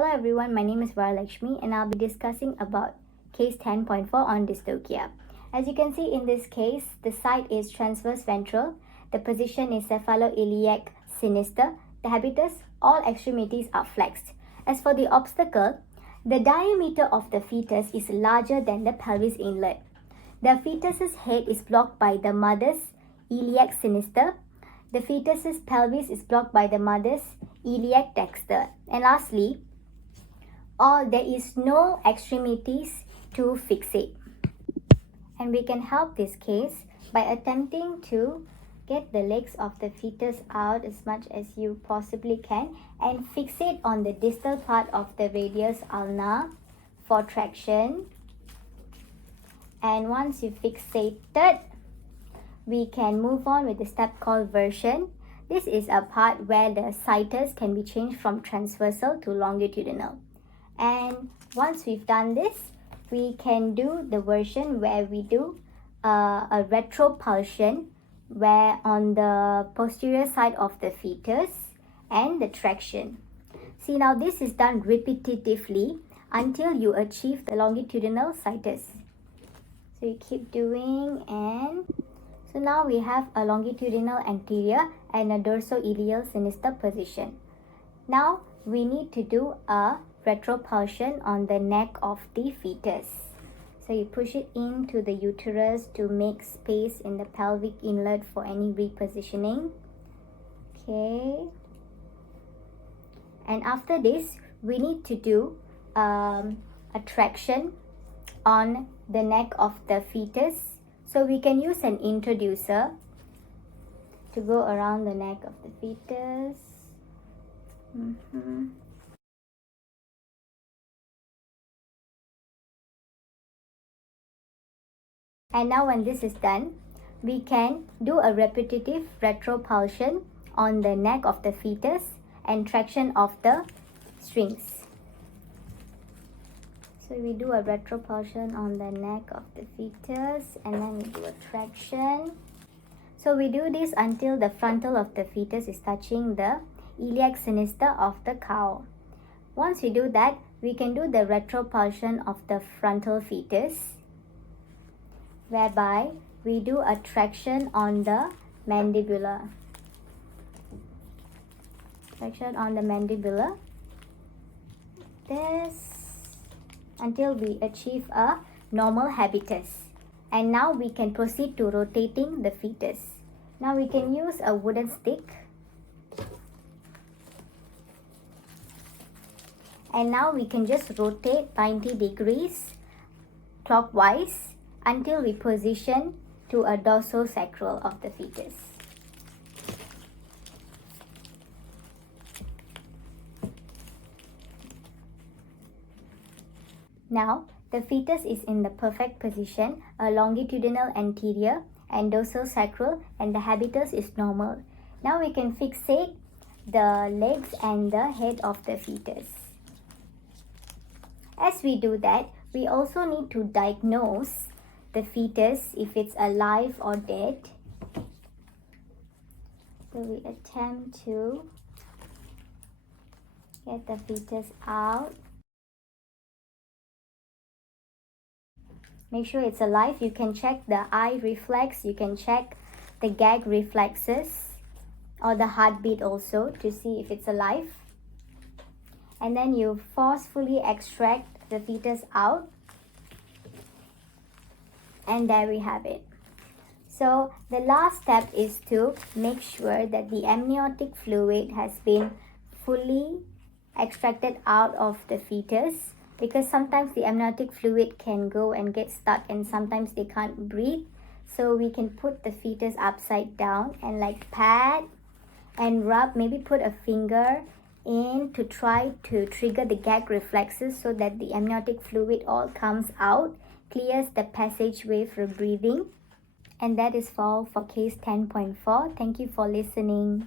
Hello everyone, my name is Varalakshmi and I'll be discussing about case 10.4 on dystocia. As you can see in this case, the site is transverse-ventral, the position is Cephalo-ileac sinister, the habitus, all extremities are flexed. As for the obstacle, the diameter of the fetus is larger than the pelvis inlet. The fetus's head is blocked by the mother's iliac sinister. The fetus's pelvis is blocked by the mother's iliac dexter. And lastly, there is no extremities to fixate. And we can help this case by attempting to get the legs of the fetus out as much as you possibly can and fixate on the distal part of the radius ulna for traction. And once you fixated, we can move on with the step called version. This is a part where the situs can be changed from transversal to longitudinal. And once we've done this, we can do the version where we do a retropulsion, where on the posterior side of the fetus and the traction. See, now this is done repetitively until you achieve the longitudinal situs. So you keep doing, and so now we have a longitudinal anterior and a dorso-ilial sinister position. Now we need to do a retropulsion on the neck of the fetus. So you push it into the uterus to make space in the pelvic inlet for any repositioning. Okay. And after this, we need to do a traction on the neck of the fetus. So we can use an introducer to go around the neck of the fetus. And now when this is done, we can do a repetitive retropulsion on the neck of the fetus and traction of the strings. So we do a retropulsion on the neck of the fetus and then we do a traction. So we do this until the frontal of the fetus is touching the iliac sinister of the cow. Once we do that, we can do the retropulsion of the frontal fetus, whereby we do a traction on the mandibular. Traction on the mandibular. This until we achieve a normal habitus. And now we can proceed to rotating the fetus. Now we can use a wooden stick. And now we can just rotate 90 degrees clockwise until we position to a dorso-sacral of the fetus. Now, the fetus is in the perfect position, a longitudinal anterior and dorsal-sacral, and the habitus is normal. Now we can fixate the legs and the head of the fetus. As we do that, we also need to diagnose the fetus if it's alive or dead. So we attempt to get the fetus out. Make sure it's alive. You can check the eye reflex, you can check the gag reflexes or the heartbeat also to see if it's alive. And then you forcefully extract the fetus out. And there we have it. So the last step is to make sure that the amniotic fluid has been fully extracted out of the fetus, because sometimes the amniotic fluid can go and get stuck and sometimes they can't breathe. So we can put the fetus upside down and like pat and rub, maybe put a finger in to try to trigger the gag reflexes so that the amniotic fluid all comes out, clears the passageway for breathing. And that is all for case 10.4. Thank you for listening.